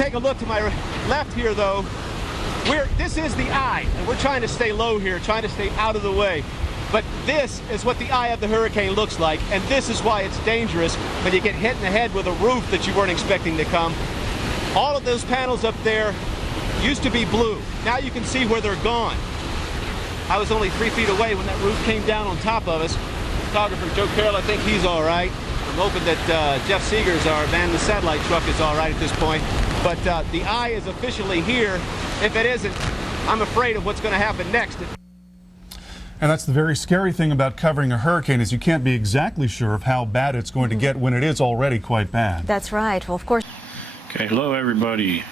take a look to my left here, though, this is the eye, and we're trying to stay low here, trying to stay out of the way. But this is what the eye of the hurricane looks like, and this is why it's dangerous when you get hit in the head with a roof that you weren't expecting to come. All of those panels up there used to be blue. Now you can see where they're gone. I was only 3 feet away when that roof came down on top of us. Photographer Joe Carroll, I think he's all right. I'm hoping that Jeff Seegers, our man, the satellite truck, is all right at this point. But the eye is officially here. If it isn't, I'm afraid of what's going to happen next. And that's the very scary thing about covering a hurricane, is you can't be exactly sure of how bad it's going to get when it is already quite bad. That's right. Well, of course. Okay, hello everybody.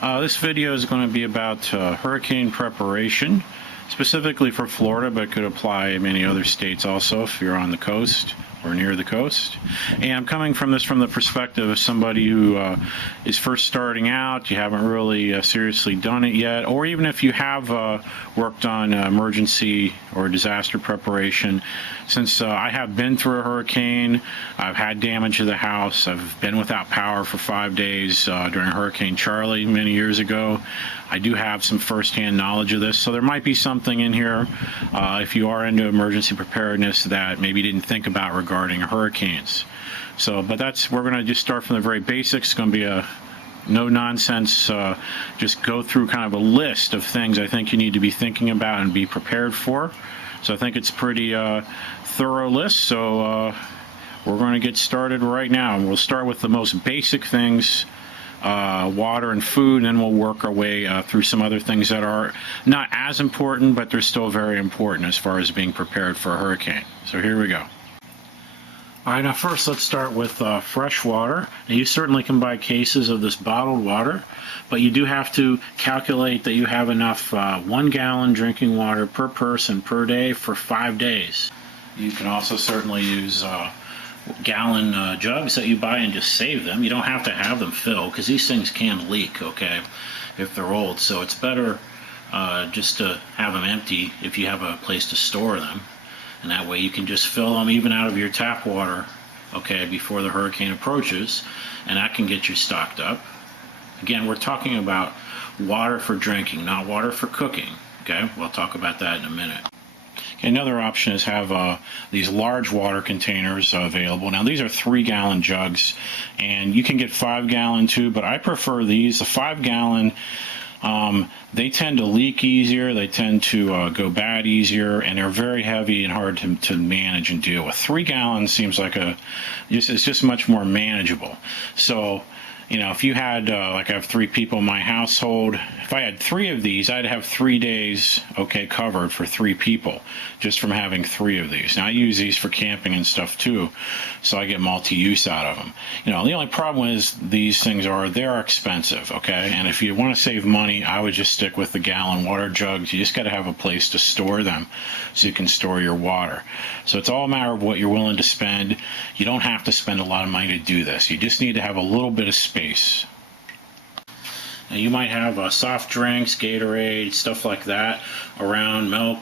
This video is going to be about hurricane preparation, specifically for Florida, but it could apply in many other states also if you're on the coast or near the coast. And I'm coming from this from the perspective of somebody who is first starting out, you haven't really seriously done it yet, or even if you have worked on emergency or disaster preparation. Since I have been through a hurricane, I've had damage to the house, I've been without power for 5 days during Hurricane Charlie many years ago. I do have some first-hand knowledge of this, so there might be something in here if you are into emergency preparedness that maybe you didn't think about regarding hurricanes. So, but we're going to just start from the very basics. It's going to be a no-nonsense, just go through kind of a list of things I think you need to be thinking about and be prepared for. So I think it's a pretty thorough list, so we're going to get started right now. We'll start with the most basic things, water and food, and then we'll work our way through some other things that are not as important, but they're still very important as far as being prepared for a hurricane. So here we go. All right, now first let's start with fresh water. Now, you certainly can buy cases of this bottled water, but you do have to calculate that you have enough 1 gallon drinking water per person per day for 5 days. You can also certainly use gallon jugs that you buy and just save them. You don't have to have them filled because these things can leak, okay, if they're old. So it's better just to have them empty if you have a place to store them. And that way you can just fill them even out of your tap water, okay, before the hurricane approaches, and that can get you stocked up. Again, we're talking about water for drinking, not water for cooking, okay? We'll talk about that in a minute. Okay, another option is have these large water containers available. Now these are 3 gallon jugs, and you can get 5 gallon too, but I prefer these. The 5 gallon, they tend to leak easier, they tend to go bad easier, and they're very heavy and hard to manage and deal with. 3 gallons seems like it's just much more manageable. So, you know, if you had, like I have 3 people in my household, if I had 3 of these, I'd have 3 days, okay, covered for 3 people, just from having 3 of these. Now, I use these for camping and stuff too, so I get multi-use out of them. You know, the only problem is these things they are expensive, okay? And if you want to save money, I would just stick with the gallon water jugs. You just got to have a place to store them so you can store your water. So it's all a matter of what you're willing to spend. You don't have to spend a lot of money to do this. You just need to have a little bit of space. Now you might have soft drinks, Gatorade, stuff like that around, milk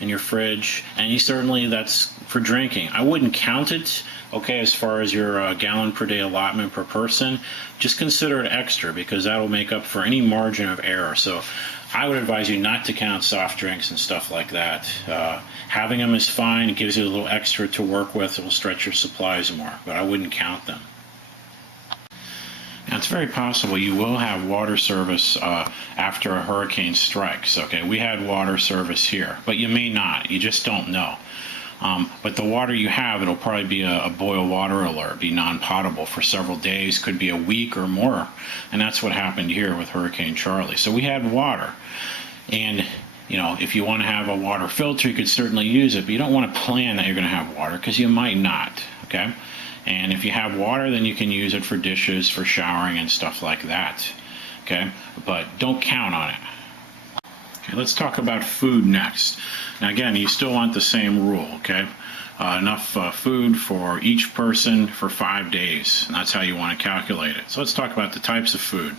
in your fridge, and that's for drinking. I wouldn't count it, okay, as far as your gallon per day allotment per person. Just consider it extra because that'll make up for any margin of error. So I would advise you not to count soft drinks and stuff like that. Having them is fine. It gives you a little extra to work with. It will stretch your supplies more, but I wouldn't count them. Now, it's very possible you will have water service after a hurricane strikes. Okay, we had water service here, but you may not. You just don't know. But the water you have, it'll probably be a boil water alert, be non-potable for several days, could be a week or more. And that's what happened here with Hurricane Charlie. So we had water. And, you know, if you want to have a water filter, you could certainly use it, but you don't want to plan that you're going to have water because you might not, okay? And if you have water, then you can use it for dishes, for showering and stuff like that, okay? But don't count on it. Okay, let's talk about food next. Now again, you still want the same rule, okay? Enough food for each person for 5 days, and that's how you want to calculate it. So let's talk about the types of food.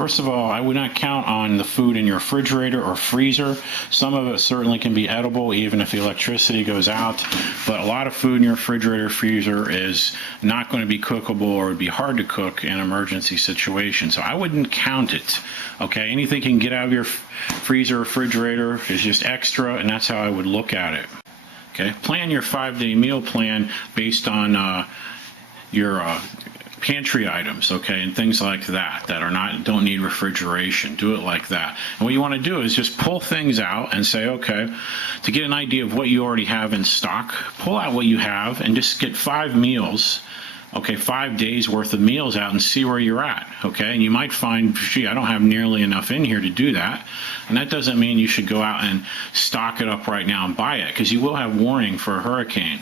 First of all, I would not count on the food in your refrigerator or freezer. Some of it certainly can be edible even if the electricity goes out, but a lot of food in your refrigerator or freezer is not going to be cookable or would be hard to cook in an emergency situation. So I wouldn't count it. Okay, anything you can get out of your freezer or refrigerator is just extra, and that's how I would look at it. Okay, plan your 5-day meal plan based on your pantry items, okay, and things like that don't need refrigeration. Do it like that. And what you want to do is just pull things out and say, okay, to get an idea of what you already have in stock, pull out what you have and just get 5 meals, okay, 5 days worth of meals out and see where you're at, okay? And you might find, gee, I don't have nearly enough in here to do that. And that doesn't mean you should go out and stock it up right now and buy it, because you will have warning for a hurricane.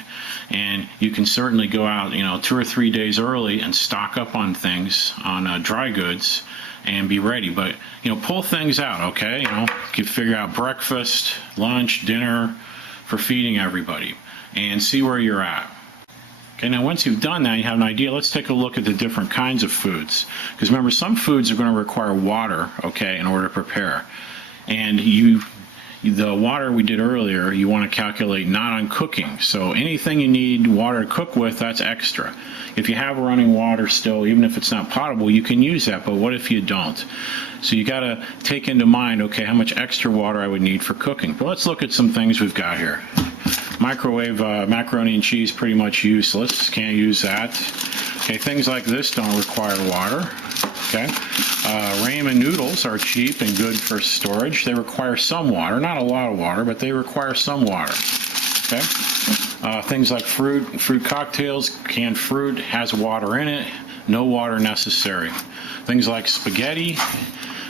And you can certainly go out, 2 or 3 days early and stock up on things, on dry goods, and be ready. But, pull things out, okay? You can figure out breakfast, lunch, dinner for feeding everybody, and see where you're at. Okay, now once you've done that, you have an idea. Let's take a look at the different kinds of foods. Because remember, some foods are going to require water, okay, in order to prepare. And the water we did earlier, you want to calculate not on cooking. So anything you need water to cook with, that's extra. If you have running water still, even if it's not potable, you can use that, but what if you don't? So you got to take into mind, okay, how much extra water I would need for cooking. But let's look at some things we've got here. Microwave macaroni and cheese, pretty much useless. Can't use that. Okay, things like this don't require water. Okay, ramen noodles are cheap and good for storage. They require some water, not a lot of water, but they require some water. Okay, things like fruit cocktails, canned fruit has water in it. No water necessary. Things like spaghetti.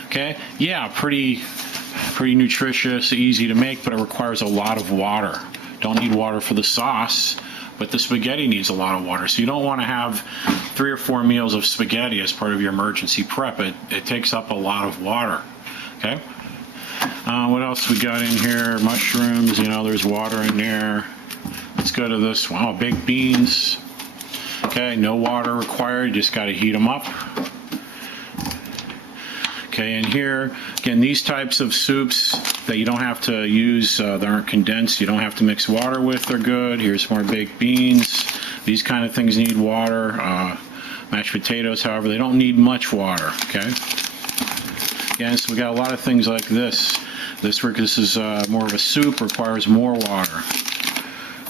Okay, yeah, pretty nutritious, easy to make, but it requires a lot of water. Don't need water for the sauce, but the spaghetti needs a lot of water. So you don't want to have 3 or 4 meals of spaghetti as part of your emergency prep. It takes up a lot of water. Okay. What else we got in here? Mushrooms. There's water in there. Let's go to this one. Oh, baked beans. Okay, no water required. You just got to heat them up. Okay, and here, again, these types of soups that you don't have to use, that aren't condensed, you don't have to mix water with, they're good. Here's more baked beans. These kind of things need water. Mashed potatoes, however, they don't need much water, okay? Again, so we got a lot of things like this. This is more of a soup, requires more water.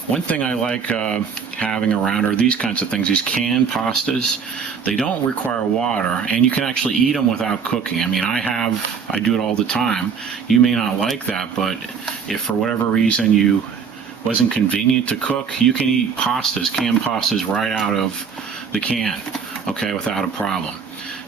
One thing I like having around are these kinds of things, these canned pastas. They don't require water, and you can actually eat them without cooking. I mean, I do it all the time. You may not like that, but if for whatever reason you wasn't convenient to cook, you can eat pastas, canned pastas, right out of the can, okay, without a problem.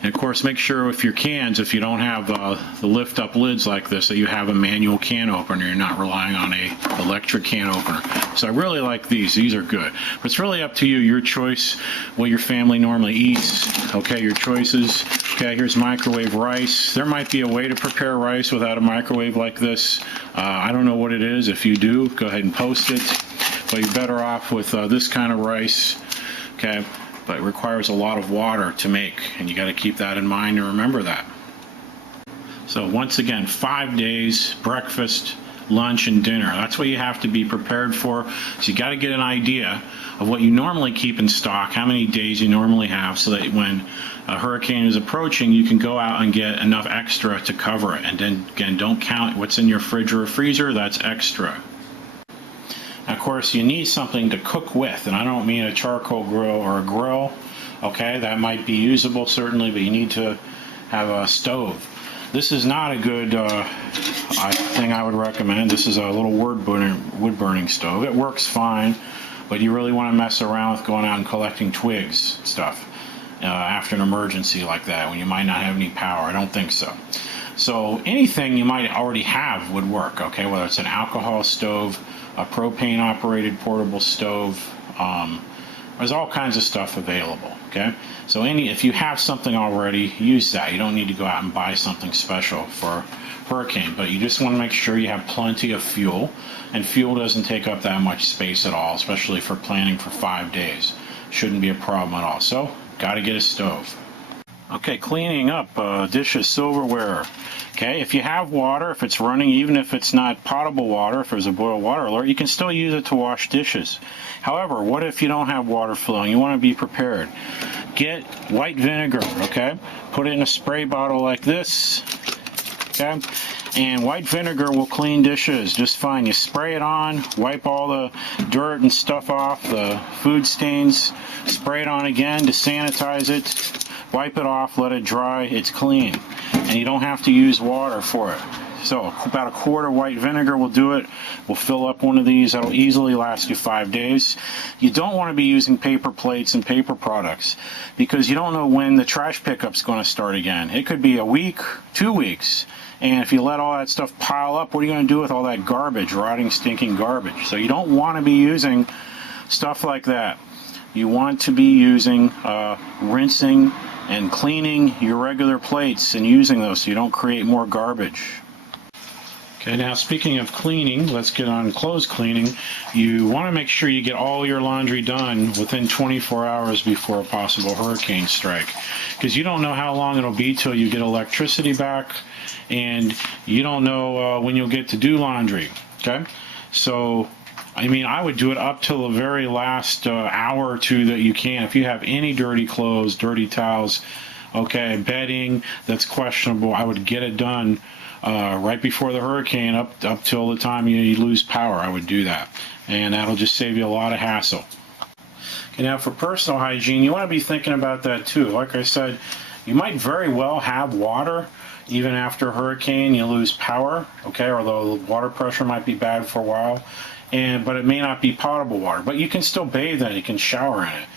And of course, make sure with your cans, if you don't have the lift up lids like this, that you have a manual can opener. You're not relying on a electric can opener. So I really like these. These are good. But it's really up to you, your choice, what your family normally eats. Okay, your choices. Okay, here's microwave rice. There might be a way to prepare rice without a microwave like this. I don't know what it is. If you do, go ahead and post it. But you're better off with this kind of rice. Okay. But it requires a lot of water to make, and you got to keep that in mind and remember that. So once again, 5 days, breakfast, lunch, and dinner. That's what you have to be prepared for. So you got to get an idea of what you normally keep in stock, how many days you normally have, so that when a hurricane is approaching, you can go out and get enough extra to cover it. And then again, don't count what's in your fridge or freezer, that's extra. Of course, you need something to cook with, and I don't mean a charcoal grill or a grill. Okay, that might be usable certainly, but you need to have a stove. This is not a good thing I would recommend. This is a little wood burning stove. It works fine, but you really want to mess around with going out and collecting twigs and stuff after an emergency like that when you might not have any power. I don't think so. So anything you might already have would work. Okay, whether it's an alcohol stove, a propane operated portable stove, there's all kinds of stuff available. Okay, so if you have something already, use that. You don't need to go out and buy something special for hurricane, but you just want to make sure you have plenty of fuel, and fuel doesn't take up that much space at all, especially for planning for 5 days. Shouldn't be a problem at all. So got to get a stove. Okay, cleaning up dishes, silverware. Okay, if you have water, if it's running, even if it's not potable water, if there's a boil water alert, you can still use it to wash dishes. However, what if you don't have water flowing? You want to be prepared. Get white vinegar, okay? Put it in a spray bottle like this, okay? And white vinegar will clean dishes just fine. You spray it on, wipe all the dirt and stuff off, the food stains, spray it on again to sanitize it. Wipe it off, let it dry, it's clean. And you don't have to use water for it. So about a quart of white vinegar will do it. We'll fill up one of these. That'll easily last you 5 days. You don't want to be using paper plates and paper products because you don't know when the trash pickup's going to start again. It could be a week, 2 weeks. And if you let all that stuff pile up, what are you going to do with all that garbage, rotting, stinking garbage? So you don't want to be using stuff like that. You want to be using rinsing and cleaning your regular plates and using those so you don't create more garbage. Okay, now speaking of cleaning, let's get on clothes cleaning. You want to make sure you get all your laundry done within 24 hours before a possible hurricane strike, because you don't know how long it'll be till you get electricity back, and you don't know when you'll get to do laundry. Okay, so I mean, I would do it up till the very last hour or two that you can. If you have any dirty clothes, dirty towels, okay, bedding that's questionable, I would get it done right before the hurricane, up till the time you lose power. I would do that, and that'll just save you a lot of hassle. Okay, now for personal hygiene, you want to be thinking about that too. Like I said, you might very well have water even after a hurricane. You lose power, okay, although the water pressure might be bad for a while. But it may not be potable water, but you can still bathe in it, you can shower in it.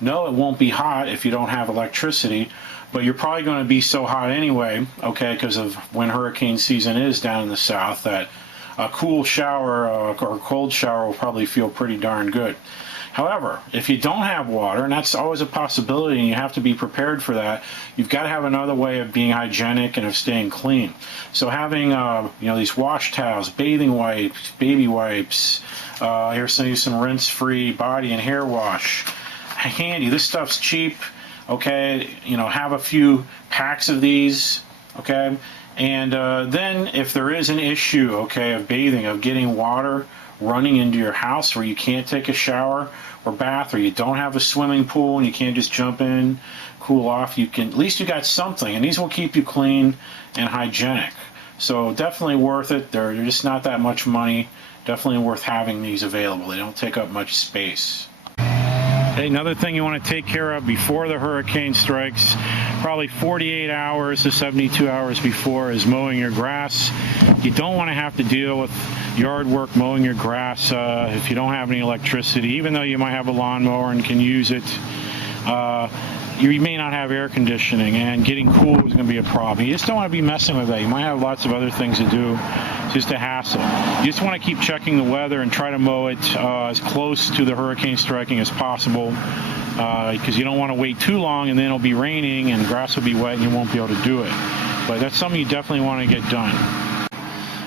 No, it won't be hot if you don't have electricity, but you're probably going to be so hot anyway, okay, because of when hurricane season is down in the south, that a cool shower or a cold shower will probably feel pretty darn good. However, if you don't have water, and that's always a possibility, and you have to be prepared for that, you've got to have another way of being hygienic and of staying clean. So having, these wash towels, bathing wipes, baby wipes, here's some rinse-free body and hair wash. Handy. This stuff's cheap. Okay, have a few packs of these. Okay, and then if there is an issue, okay, of bathing, of getting water running into your house where you can't take a shower or bath, or you don't have a swimming pool and you can't just jump in, cool off, you can, at least you got something, and these will keep you clean and hygienic. So definitely worth it. They're just not that much money. Definitely worth having these available. They don't take up much space. Okay, another thing you want to take care of before the hurricane strikes, probably 48 hours to 72 hours before, is mowing your grass. You don't want to have to deal with yard work mowing your grass if you don't have any electricity, even though you might have a lawnmower and can use it. You may not have air conditioning, and getting cool is going to be a problem. You just don't want to be messing with that. You might have lots of other things to do. It's just a hassle. You just want to keep checking the weather and try to mow it as close to the hurricane striking as possible, because you don't want to wait too long and then it'll be raining and grass will be wet and you won't be able to do it. But that's something you definitely want to get done.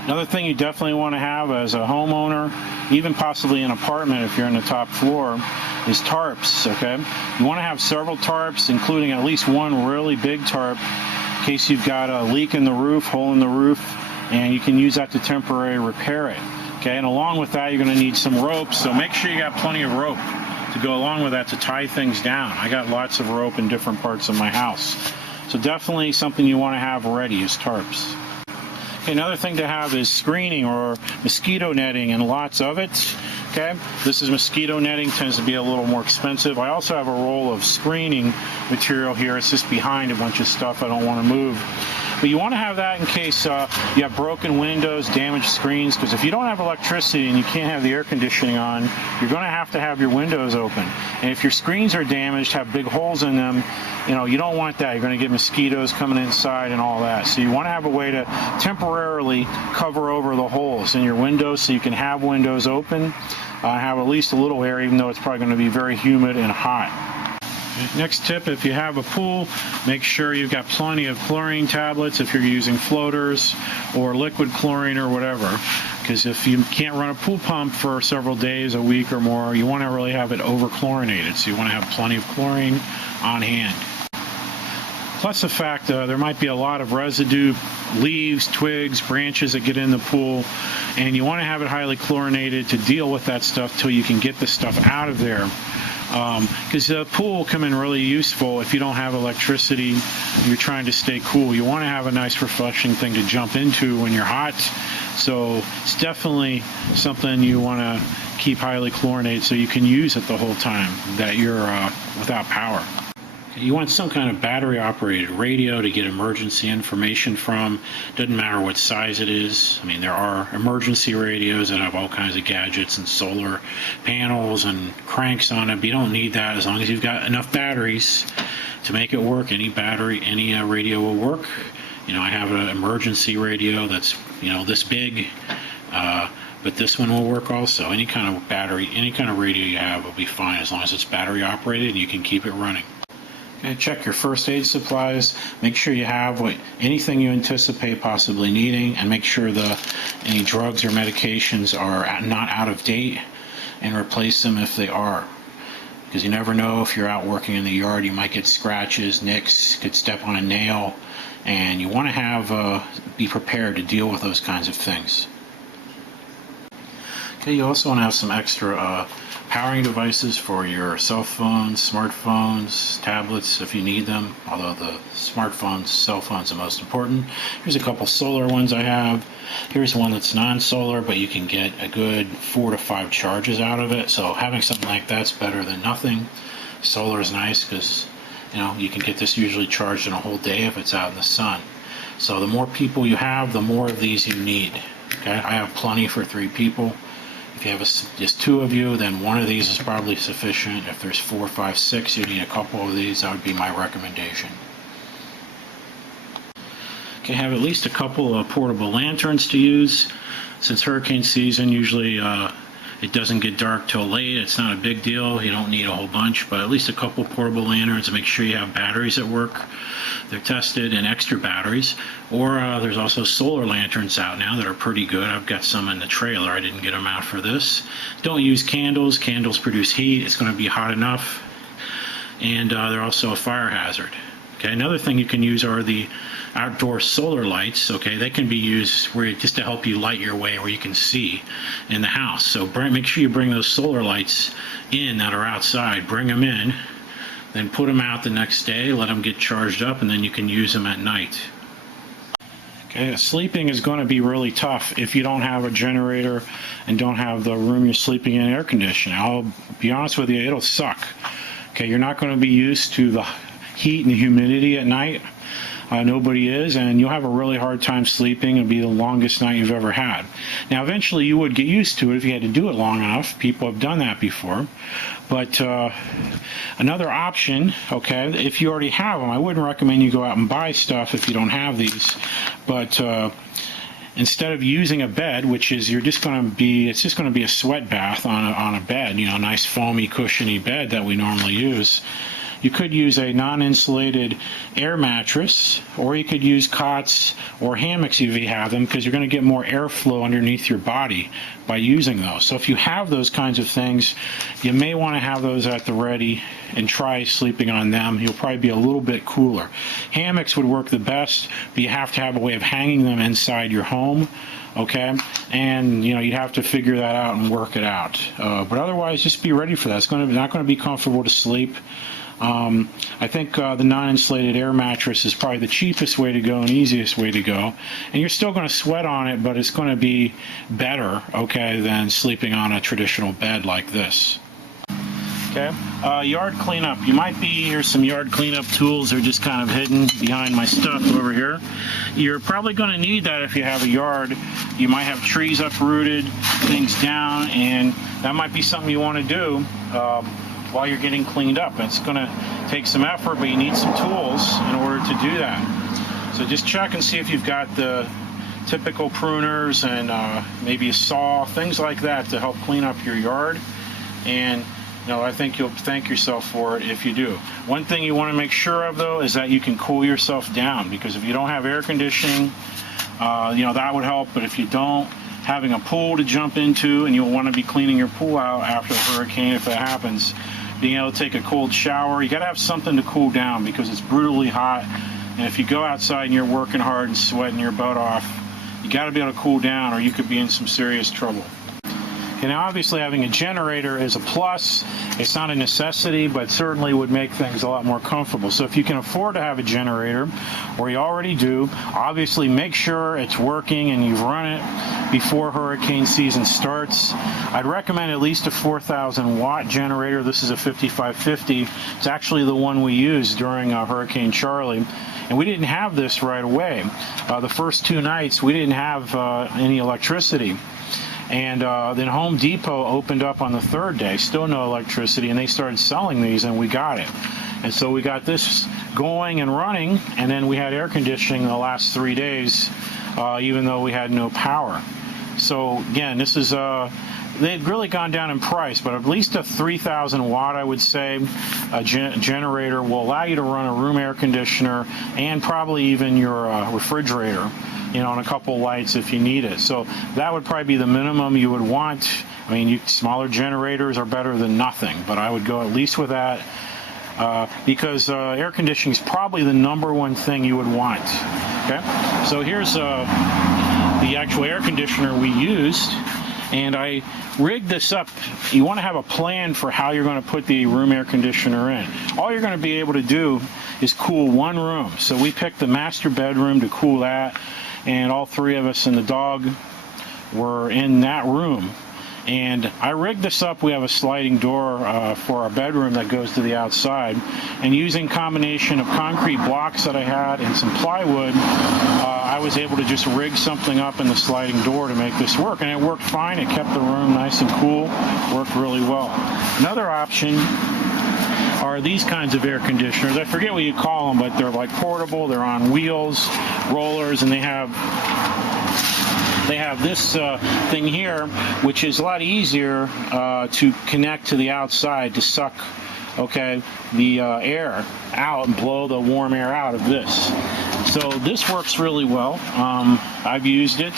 Another thing you definitely want to have as a homeowner, even possibly an apartment if you're on the top floor, is tarps, okay? You want to have several tarps, including at least one really big tarp in case you've got a leak in the roof, hole in the roof, and you can use that to temporarily repair it, okay? And along with that, you're going to need some rope, so make sure you got plenty of rope to go along with that to tie things down. I got lots of rope in different parts of my house. So definitely something you want to have ready is tarps. Another thing to have is screening or mosquito netting, and lots of it. Okay, this is mosquito netting, tends to be a little more expensive. I also have a roll of screening material here. It's just behind a bunch of stuff I don't want to move. But you want to have that in case you have broken windows, damaged screens, because if you don't have electricity and you can't have the air conditioning on, you're going to have your windows open. And if your screens are damaged, have big holes in them, you don't want that. You're going to get mosquitoes coming inside and all that. So you want to have a way to temporarily cover over the holes in your windows so you can have windows open, have at least a little air, even though it's probably going to be very humid and hot. Next tip, if you have a pool, make sure you've got plenty of chlorine tablets if you're using floaters or liquid chlorine or whatever, because if you can't run a pool pump for several days, a week or more, you want to really have it over chlorinated, so you want to have plenty of chlorine on hand. Plus the fact there might be a lot of residue, leaves, twigs, branches that get in the pool, and you want to have it highly chlorinated to deal with that stuff till you can get the stuff out of there. Because the pool will come in really useful if you don't have electricity, you're trying to stay cool. You want to have a nice refreshing thing to jump into when you're hot. So it's definitely something you want to keep highly chlorinated so you can use it the whole time that you're without power. You want some kind of battery operated radio to get emergency information from. Doesn't matter what size it is. I mean, there are emergency radios that have all kinds of gadgets and solar panels and cranks on it, but you don't need that as long as you've got enough batteries to make it work. Any battery, any radio will work. You know, I have an emergency radio that's, you know, this big, but this one will work also. Any kind of battery, any kind of radio you have will be fine as long as it's battery operated and you can keep it running. Okay, check your first aid supplies. Make sure you have anything you anticipate possibly needing, and make sure any drugs or medications are not out of date, and replace them if they are. Because you never know, if you're out working in the yard, you might get scratches, nicks, could step on a nail, and you want to be prepared to deal with those kinds of things. Okay, you also want to have some extra powering devices for your cell phones, smartphones, tablets if you need them, although the smartphones, cell phones are most important. Here's a couple solar ones I have. Here's one that's non-solar, but you can get a good 4 to 5 charges out of it, so having something like that's better than nothing. Solar is nice because, you know, you can get this usually charged in a whole day if it's out in the sun. So the more people you have, the more of these you need. Okay, I have plenty for 3 people. If you have just 2 of you, then one of these is probably sufficient. If there's 4, 5, 6, you need a couple of these. That would be my recommendation. Okay, have at least a couple of portable lanterns to use. Since hurricane season, usually it doesn't get dark till late. It's not a big deal. You don't need a whole bunch, but at least a couple portable lanterns. Make sure you have batteries that work. They're tested, and extra batteries. Or there's also solar lanterns out now that are pretty good. I've got some in the trailer. I didn't get them out for this. Don't use candles. Candles produce heat. It's going to be hot enough. And they're also a fire hazard. Okay, another thing you can use are the outdoor solar lights. Okay, they can be used just to help you light your way where you can see in the house. So make sure you bring those solar lights in that are outside. Bring them in, then put them out the next day, let them get charged up, and then you can use them at night. Okay, sleeping is going to be really tough if you don't have a generator and don't have the room you're sleeping in air conditioning. I'll be honest with you, it'll suck. Okay, you're not going to be used to the heat and the humidity at night. Nobody is, and you'll have a really hard time sleeping. It'll be the longest night you've ever had. Now, eventually you would get used to it if you had to do it long enough. People have done that before. But another option, okay, if you already have them, I wouldn't recommend you go out and buy stuff if you don't have these. But instead of using a bed, which is it's just going to be a sweat bath on a bed, you know, a nice foamy, cushiony bed that we normally use. You could use a non-insulated air mattress, or you could use cots or hammocks if you have them, because you're going to get more airflow underneath your body by using those. So if you have those kinds of things, you may want to have those at the ready and try sleeping on them. You'll probably be a little bit cooler. Hammocks would work the best, but you have to have a way of hanging them inside your home. Okay, and you know, you'd have to figure that out and work it out. But otherwise, just be ready for that. It's not going to be comfortable to sleep. I think the non-insulated air mattress is probably the cheapest way to go and easiest way to go. And you're still going to sweat on it, but it's going to be better, okay, than sleeping on a traditional bed like this. Okay, yard cleanup. Here's some yard cleanup tools. They're just kind of hidden behind my stuff over here. You're probably going to need that if you have a yard. You might have trees uprooted, things down, and that might be something you want to do while you're getting cleaned up. It's going to take some effort, but you need some tools in order to do that. So just check and see if you've got the typical pruners and maybe a saw, things like that to help clean up your yard. And I think you'll thank yourself for it if you do. One thing you want to make sure of, though, is that you can cool yourself down, because if you don't have air conditioning, that would help. But if you don't, having a pool to jump into, and you'll want to be cleaning your pool out after the hurricane if that happens, being able to take a cold shower, you got to have something to cool down, because it's brutally hot. And if you go outside and you're working hard and sweating your butt off, you got to be able to cool down or you could be in some serious trouble. And now obviously having a generator is a plus. It's not a necessity, but certainly would make things a lot more comfortable. So if you can afford to have a generator, or you already do, obviously make sure it's working and you've run it before hurricane season starts. I'd recommend at least a 4,000 watt generator. This is a 5550. It's actually the one we used during Hurricane Charlie. And we didn't have this right away. The first 2 nights we didn't have any electricity. And then Home Depot opened up on the 3rd day, still no electricity, and they started selling these, and we got it. And so we got this going and running, and then we had air conditioning the last 3 days, even though we had no power. So again, this is they've really gone down in price, but at least a 3,000 watt, I would say, a generator will allow you to run a room air conditioner and probably even your refrigerator, you know, and a couple lights if you need it. So that would probably be the minimum you would want. I mean, smaller generators are better than nothing, but I would go at least with that because air conditioning is probably the #1 thing you would want. Okay, so here's the actual air conditioner we used. And I rigged this up. You want to have a plan for how you're going to put the room air conditioner in. All you're going to be able to do is cool one room. So we picked the master bedroom to cool that, and all 3 of us and the dog were in that room. And I rigged this up. We have a sliding door for our bedroom that goes to the outside. And using combination of concrete blocks that I had and some plywood, I was able to just rig something up in the sliding door to make this work. And it worked fine. It kept the room nice and cool. Worked really well. Another option are these kinds of air conditioners. I forget what you call them, but they're like portable. They're on wheels, rollers, and they have this thing here, which is a lot easier to connect to the outside to suck, okay, the air out and blow the warm air out of this. So this works really well. I've used it,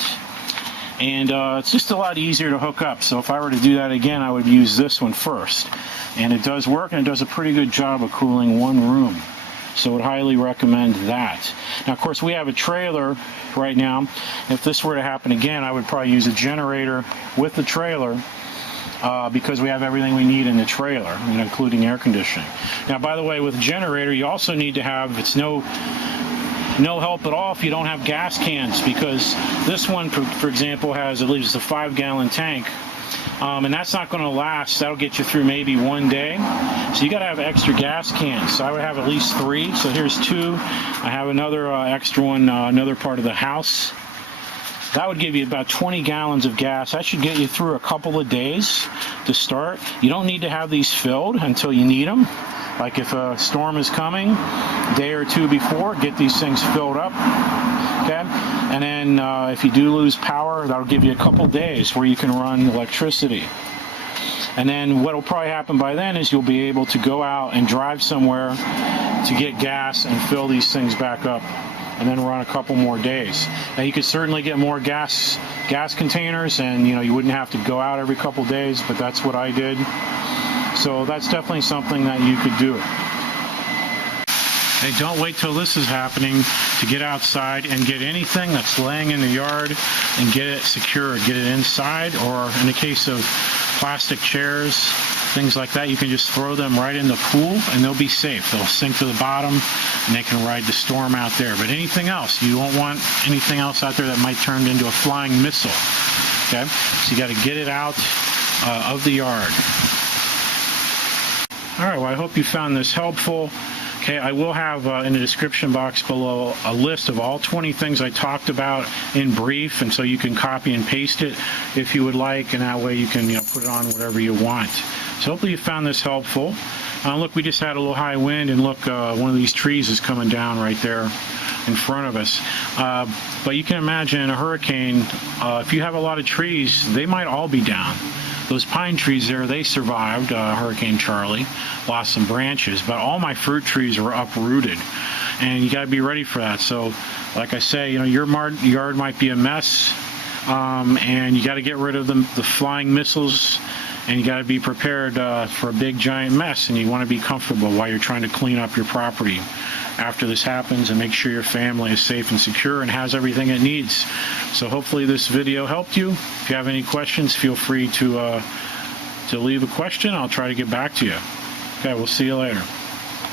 and it's just a lot easier to hook up. So if I were to do that again, I would use this one first. And it does work, and it does a pretty good job of cooling one room. So I would highly recommend that. Now, of course, we have a trailer right now. If this were to happen again, I would probably use a generator with the trailer because we have everything we need in the trailer, including air conditioning. Now, by the way, with a generator, you also need to have, it's no help at all if you don't have gas cans, because this one, for example, has, I believe it's a 5-gallon tank. And that's not going to last. That'll get you through maybe 1 day. So you got to have extra gas cans. So I would have at least 3. So here's 2. I have another extra one, another part of the house. That would give you about 20 gallons of gas. That should get you through a couple of days to start. You don't need to have these filled until you need them. Like if a storm is coming, a day or 2 before, get these things filled up. Okay, and then if you do lose power, that'll give you a couple days where you can run electricity. And then what will probably happen by then is you'll be able to go out and drive somewhere to get gas and fill these things back up, and then run a couple more days. Now you could certainly get more gas containers, and you wouldn't have to go out every couple days, but that's what I did. So that's definitely something that you could do. Hey, don't wait till this is happening to get outside and get anything that's laying in the yard and get it secured. Get it inside, or in the case of plastic chairs, things like that, you can just throw them right in the pool and they'll be safe. They'll sink to the bottom and they can ride the storm out there. But anything else, you won't want anything else out there that might turn into a flying missile. Okay, so you got to get it out of the yard. All right, well, I hope you found this helpful. Okay, I will have in the description box below a list of all 20 things I talked about in brief, and so you can copy and paste it if you would like, and that way you can put it on whatever you want. So hopefully you found this helpful. Look, we just had a little high wind, and look, one of these trees is coming down right there in front of us. But you can imagine in a hurricane, if you have a lot of trees, they might all be down. Those pine trees there, they survived Hurricane Charlie, lost some branches, but all my fruit trees were uprooted, and you got to be ready for that. So, like I say, your yard might be a mess, and you got to get rid of the flying missiles, and you got to be prepared for a big giant mess, and you want to be comfortable while you're trying to clean up your property. after this happens and make sure your family is safe and secure and has everything it needs. So hopefully this video helped you. If you have any questions, feel free to leave a question. I'll try to get back to you. Okay, we'll see you later.